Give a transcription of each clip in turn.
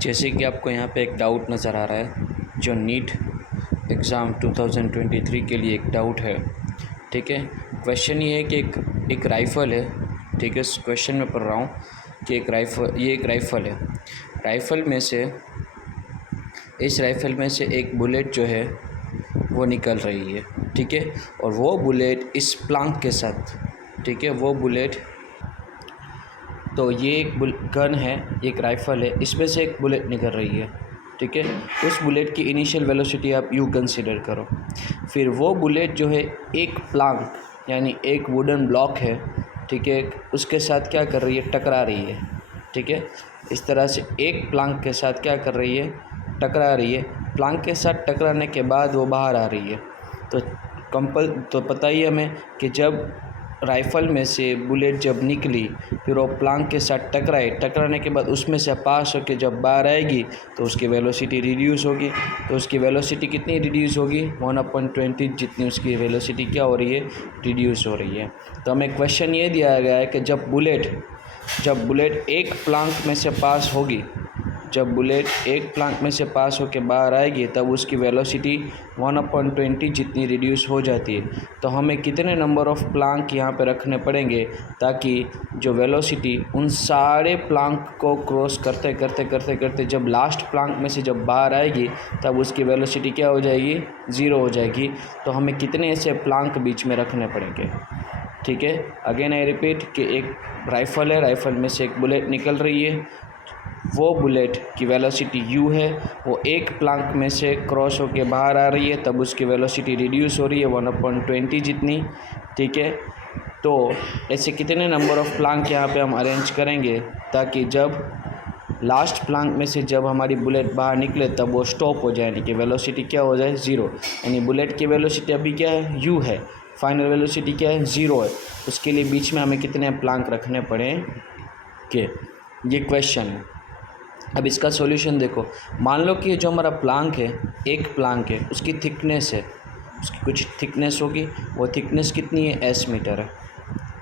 जैसे कि आपको यहाँ पे एक डाउट नज़र आ रहा है, जो नीट एग्ज़ाम 2023 के लिए एक डाउट है। ठीक है, क्वेश्चन ये है कि एक राइफ़ल है। ठीक है, इस क्वेश्चन में पढ़ रहा हूँ कि एक राइफ़ल है। इस राइफ़ल में से एक बुलेट जो है वो निकल रही है। ठीक है, और वो बुलेट इस प्लांक के साथ, ठीक है, वो बुलेट, तो ये एक गन है, एक राइफ़ल है, इसमें से एक बुलेट निकल रही है। ठीक है, उस बुलेट की इनिशियल वेलोसिटी आप यू कंसीडर करो। फिर वो बुलेट जो है एक प्लांक यानी एक वुडन ब्लॉक है, ठीक है, उसके साथ क्या कर रही है, टकरा रही है। ठीक है, इस तरह से एक प्लांक के साथ क्या कर रही है, टकरा रही है। प्लांक के साथ टकराने के बाद वो बाहर आ रही है। तो पता ही हमें कि जब राइफ़ल में से बुलेट जब निकली, फिर वो प्लांक के साथ टकराने के बाद उसमें से पास होकर जब बाहर आएगी तो उसकी वेलोसिटी रिड्यूस होगी। तो उसकी वेलोसिटी कितनी रिड्यूस होगी, 1/20 जितनी उसकी वेलोसिटी क्या हो रही है, रिड्यूस हो रही है। तो हमें क्वेश्चन ये दिया गया है कि जब बुलेट एक प्लांक में से पास होगी, जब बुलेट एक प्लांक में से पास होकर बाहर आएगी तब उसकी वेलोसिटी 1/20 जितनी रिड्यूस हो जाती है। तो हमें कितने नंबर ऑफ़ प्लांक यहाँ पे रखने पड़ेंगे ताकि जो वेलोसिटी उन सारे प्लांक को क्रॉस करते जब लास्ट प्लांक में से जब बाहर आएगी तब उसकी वेलोसिटी क्या हो जाएगी, 0 हो जाएगी। तो हमें कितने ऐसे प्लांक बीच में रखने पड़ेंगे। ठीक है, अगेन आई रिपीट कि एक राइफ़ल है, राइफ़ल में से एक बुलेट निकल रही है, वो बुलेट की वेलोसिटी u है, वो एक प्लांक में से क्रॉस होके बाहर आ रही है, तब उसकी वेलोसिटी रिड्यूस हो रही है 1/20 जितनी। ठीक है, तो ऐसे कितने नंबर ऑफ़ प्लांक यहाँ पे हम अरेंज करेंगे ताकि जब लास्ट प्लांक में से जब हमारी बुलेट बाहर निकले तब वो स्टॉप हो जाए, यानी कि वेलोसिटी क्या हो जाए, 0। यानी बुलेट की वेलोसिटी अभी क्या है, u है, फाइनल वेलोसिटी क्या है, 0 है। उसके लिए बीच में हमें कितने प्लांक रखने पड़ेंगे, ये क्वेश्चन है। अब इसका सॉल्यूशन देखो। मान लो कि जो हमारा प्लांक है, एक प्लांक है, उसकी थिकनेस है, उसकी कुछ थिकनेस होगी, वो थिकनेस कितनी है, s मीटर है।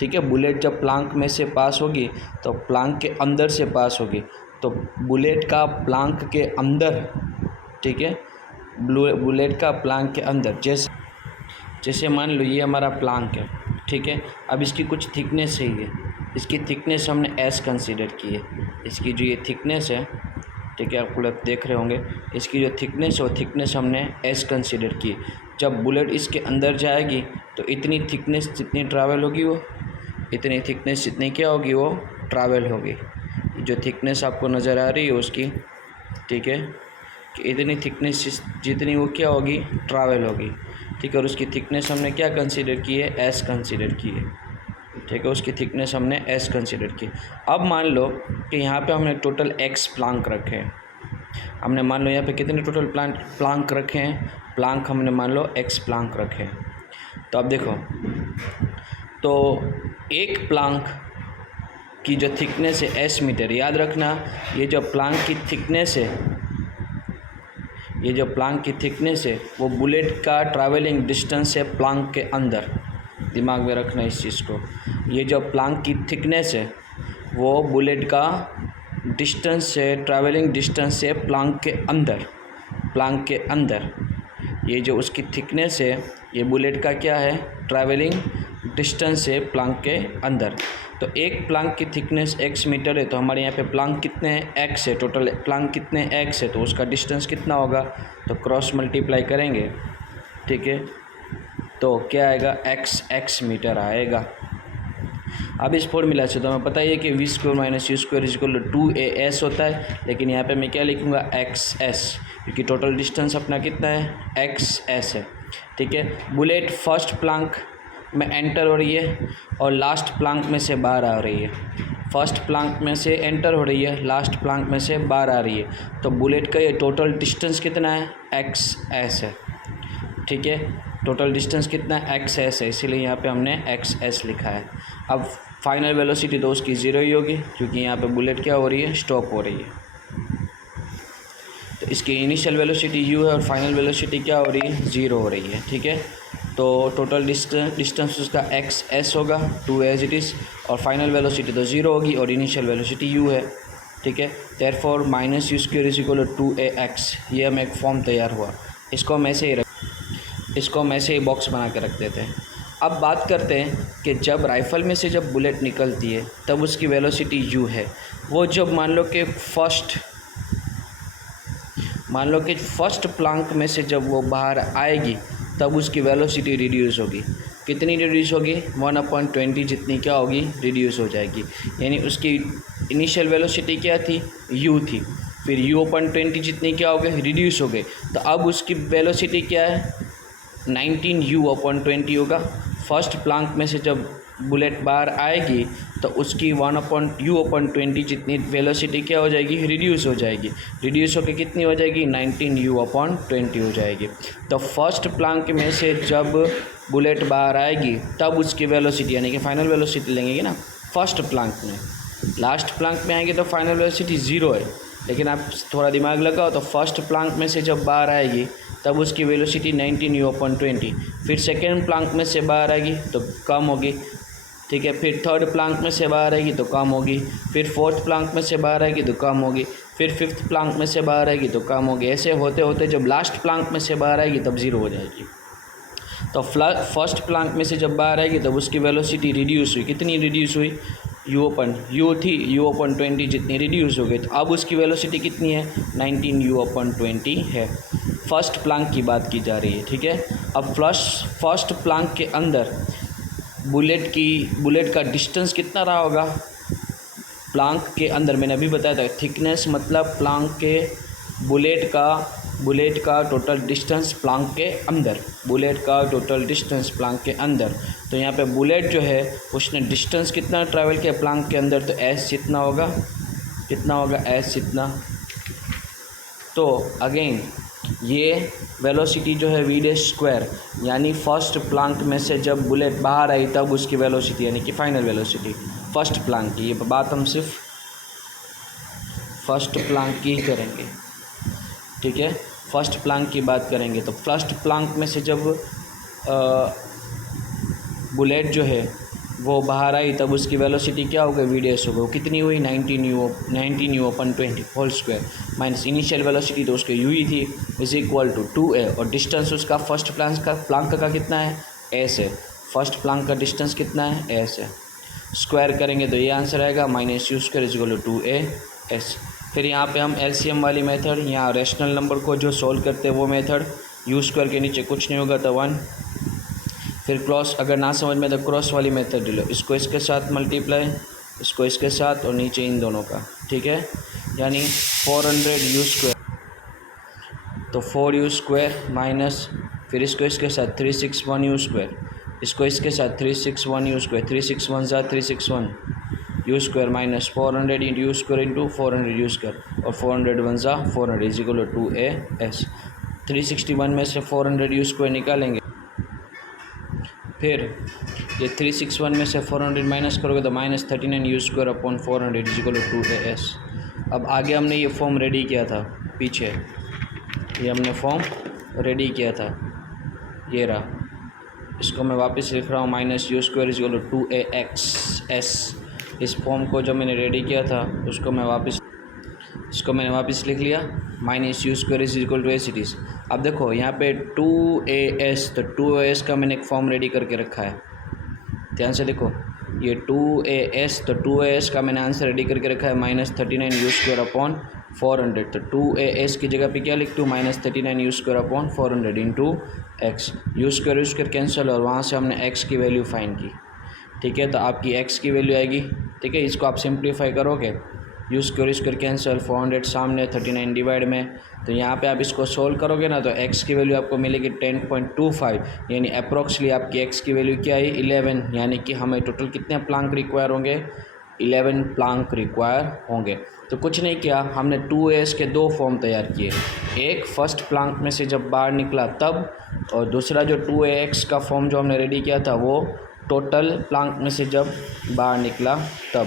ठीक है, बुलेट जब प्लांक में से पास होगी तो प्लांक के अंदर से पास होगी, तो बुलेट का प्लांक के अंदर, ठीक है, बुलेट का प्लांक के अंदर, जैसे मान लो ये हमारा प्लांक है। ठीक है, अब इसकी कुछ थिकनेस है, ये इसकी थिकनेस हमने s कंसीडर की है। इसकी जो ये थिकनेस है, ठीक है, आप लोग देख रहे होंगे, इसकी जो थिकनेस है वो थिकनेस हमने s कंसीडर की। जब बुलेट इसके अंदर जाएगी तो इतनी थिकनेस जितनी ट्रैवल होगी, वो इतनी थिकनेस जितनी क्या होगी, वो ट्रैवल होगी। जो थिकनेस आपको नज़र आ रही है उसकी, ठीक है, कि इतनी थिकनेस जितनी वो क्या होगी, ट्रैवल होगी। ठीक है, और उसकी थिकनेस हमने क्या कंसीडर की है, s कंसीडर की है। ठीक है, उसकी थिकनेस हमने s कंसीडर की। अब मान लो कि यहाँ पे हमने टोटल x प्लांक रखे हैं। हमने मान लो यहाँ पे कितने टोटल प्लांक रखे हैं, प्लांक हमने मान लो x प्लांक रखे हैं। तो अब देखो, तो एक प्लांक की जो थिकनेस है s मीटर, याद रखना ये जो प्लांक की थिकनेस है, वो बुलेट का ट्रैवलिंग डिस्टेंस है प्लांक के अंदर। दिमाग में रखना इस चीज़ को। ये जो प्लांक की थिकनेस है वो बुलेट का डिस्टेंस है, ट्रैवलिंग डिस्टेंस है प्लांक के अंदर। ये जो उसकी थिकनेस है, ये बुलेट का क्या है, ट्रैवलिंग डिस्टेंस है प्लांक के अंदर। तो एक प्लांक की थिकनेस x मीटर है, तो हमारे यहाँ पे प्लांक कितने हैं, x है, टोटल प्लांक कितने x है, तो उसका डिस्टेंस कितना होगा, तो क्रॉस मल्टीप्लाई करेंगे। ठीक है, तो क्या आएगा, x मीटर आएगा। अब इस फॉर्मूला से तो हमें पता ही है कि v² - u² = 2as होता है, लेकिन यहाँ पे मैं क्या लिखूँगा, xs, क्योंकि टोटल डिस्टेंस अपना कितना है, xs है। ठीक है, बुलेट फर्स्ट प्लांक में एंटर हो रही है और लास्ट प्लांक में से बाहर आ रही है। फर्स्ट प्लांक में से एंटर हो रही है, लास्ट प्लांक में से बाहर आ रही है, तो बुलेट का ये टोटल डिस्टेंस कितना है, xs है। ठीक है, टोटल डिस्टेंस कितना है, xs है, इसीलिए यहाँ पे हमने xs लिखा है। अब फाइनल वेलोसिटी तो उसकी 0 ही होगी, क्योंकि यहाँ पे बुलेट क्या हो रही है, स्टॉप हो रही है। तो इसकी इनिशियल वेलोसिटी u है और फाइनल वेलोसिटी क्या हो रही है, 0 हो रही है। ठीक है, तो टोटल डिस्टेंस उसका xs होगा, 2 एज इट इज़, और फाइनल वेलोसिटी तो 0 होगी और इनिशियल वेलोसिटी u है। ठीक है। Therefore minus u square is equal to 2ax, ये हमें एक फॉर्म तैयार हुआ। इसको हम ऐसे ही बॉक्स बना के रख देते हैं। अब बात करते हैं कि जब राइफ़ल में से जब बुलेट निकलती है तब उसकी वेलोसिटी u है। वो जब मान लो कि फर्स्ट प्लांक में से जब वो बाहर आएगी तब उसकी वेलोसिटी रिड्यूस होगी। कितनी रिड्यूस होगी? 1/20 जितनी क्या होगी? रिड्यूस हो जाएगी। यानी उसकी इनिशियल वेलोसिटी क्या थी? u थी, फिर u/20 जितनी क्या हो गई? रिड्यूस हो गई। तो अब उसकी वेलोसिटी क्या है? 19u/20 होगा। फर्स्ट प्लांक में से जब बुलेट बाहर आएगी तो उसकी 1/u/20 जितनी वेलोसिटी क्या हो जाएगी? रिड्यूस हो जाएगी। रिड्यूस होकर कितनी हो जाएगी? 19u/20 हो जाएगी। तो फर्स्ट प्लांक में से जब बुलेट बाहर आएगी तब उसकी वेलोसिटी यानी कि फाइनल वेलोसिटी लेंगे ना फर्स्ट प्लांक में। लास्ट प्लांक में आएंगे तो फाइनल वेलोसिटी 0 है, लेकिन आप थोड़ा दिमाग लगाओ तो फर्स्ट प्लांक में से जब बाहर आएगी तब उसकी वेलोसिटी 19u/20। फिर सेकेंड प्लांक में से बाहर आएगी तो कम होगी, ठीक है। फिर थर्ड प्लांक में से बाहर आएगी तो कम होगी, फिर फोर्थ प्लांक में से बाहर आएगी तो कम होगी, फिर फिफ्थ प्लांक में से बाहर आएगी तो कम होगी। ऐसे होते होते जब लास्ट प्लांक में से बाहर आएगी तब 0 हो जाएगी। तो फर्स्ट प्लांक में से जब बाहर आएगी तब उसकी वेलोसिटी रिड्यूस हुई। कितनी रिड्यूस हुई? u थी, u/20 जितनी रिड्यूस हो गई। तो अब उसकी वेलोसिटी कितनी है? 19u/20 है। फर्स्ट प्लांक की बात की जा रही है, ठीक है। अब फर्स्ट प्लांक के अंदर बुलेट का डिस्टेंस कितना रहा होगा? प्लांक के अंदर मैंने अभी बताया था थिकनेस मतलब प्लांक के बुलेट का टोटल डिस्टेंस प्लांक के अंदर, बुलेट का टोटल डिस्टेंस प्लांक के अंदर। तो यहाँ पे बुलेट जो है उसने डिस्टेंस कितना ट्रैवल किया प्लांक के अंदर? तो s जितना होगा, कितना होगा? s जितना। तो अगेन ये वेलोसिटी जो है v², यानी फर्स्ट प्लांक में से जब बुलेट बाहर आई तब उसकी वेलोसिटी यानी कि फाइनल वेलोसिटी फर्स्ट प्लांक की। ये बात हम सिर्फ फर्स्ट प्लांक की ही करेंगे, ठीक है। फर्स्ट प्लांक की बात करेंगे तो फर्स्ट प्लांक में से जब बुलेट जो है वो बाहर आई तब उसकी वेलोसिटी क्या हो गई? v' हो गई। वो कितनी हुई? 19u/20 whole square minus initial velocity तो उसके u ही थी इज इक्वल टू 2a, और डिस्टेंस उसका फर्स्ट प्लांक का कितना है? s है। फर्स्ट प्लांक का डिस्टेंस कितना है? s है। स्क्वायर करेंगे तो ये आंसर आएगा -u² is equal to 2as। फिर यहाँ पे हम एलसीएम वाली मेथड, यहाँ रैशनल नंबर को जो सोल्व करते हैं वो मेथड, u² के नीचे कुछ नहीं होगा तो 1। फिर क्रॉस, अगर ना समझ में तो क्रॉस वाली मेथड लो, इसको इसके साथ मल्टीप्लाई, इसको इसके साथ और नीचे इन दोनों का, ठीक है। यानी 400u², तो 4u² माइनस फिर इसको इसके साथ 361u², इसको इसके साथ 361u², 361 ज़ा 361u² minus 400 into u² into 400u² और 401 ज़ा 400 इज इक्वल टू 2as। 361 में से 400u² निकालेंगे, फिर ये 361 में से 400 माइनस करोगे तो -39u² upon 400 is equal to 2as। अब आगे हमने ये फॉर्म रेडी किया था, पीछे ये हमने फॉर्म रेडी किया था, ये रहा। इसको मैं वापस लिख रहा हूँ -u² is equal to 2ax। इस फॉर्म को जो मैंने रेडी किया था उसको मैंने वापस लिख लिया, -u² is equal to as it is. अब देखो यहाँ पे 2as, तो 2as का मैंने एक फॉर्म रेडी करके रखा है, ध्यान से देखो। ये 2as, तो 2as का मैंने आंसर रेडी करके रखा है -39u² अपॉन 400। तो 2as की जगह पे क्या लिख दूँ? -39u² upon 400 into x। u² cancel और वहाँ से हमने x की वैल्यू फाइंड की, ठीक है। तो आपकी x की वैल्यू आएगी, ठीक है। इसको आप सिंप्लीफाई करोगे, u² कैंसिल, 400 सामने, 39 डिवाइड में, तो यहाँ पे आप इसको सोल्व करोगे ना तो x की वैल्यू आपको मिलेगी 10.25, यानी अप्रोक्सली आपकी x की वैल्यू क्या है? 11। यानी कि हमें टोटल कितने प्लांक रिक्वायर होंगे? 11 प्लांक रिक्वायर होंगे। तो कुछ नहीं किया, हमने 2as के दो फॉर्म तैयार किए, एक फर्स्ट प्लांक में से जब बाहर निकला तब, और दूसरा जो 2ax का फॉर्म जो हमने रेडी किया था वो टोटल प्लांक में से जब बाहर निकला तब,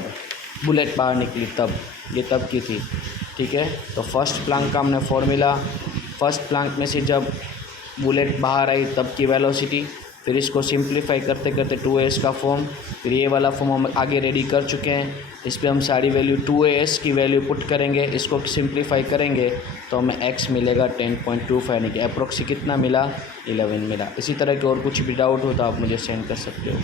बुलेट बाहर निकली तब, ये तब की थी, ठीक है। तो फर्स्ट प्लांक का हमने फॉर्मूला, फर्स्ट प्लांक में से जब बुलेट बाहर आई तब की वेलोसिटी, फिर इसको सिंप्लीफाई करते करते 2as का फॉर्म, फिर ये वाला फॉर्म हम आगे रेडी कर चुके हैं। इस पर हम सारी वैल्यू 2as की वैल्यू पुट करेंगे, इसको सिंप्लीफाई करेंगे तो हमें x मिलेगा 10.25, यानी कि अप्रोक्सी कितना मिला 11 मिला। इसी तरह के और कुछ भी डाउट हो तो आप मुझे सेंड कर सकते हो।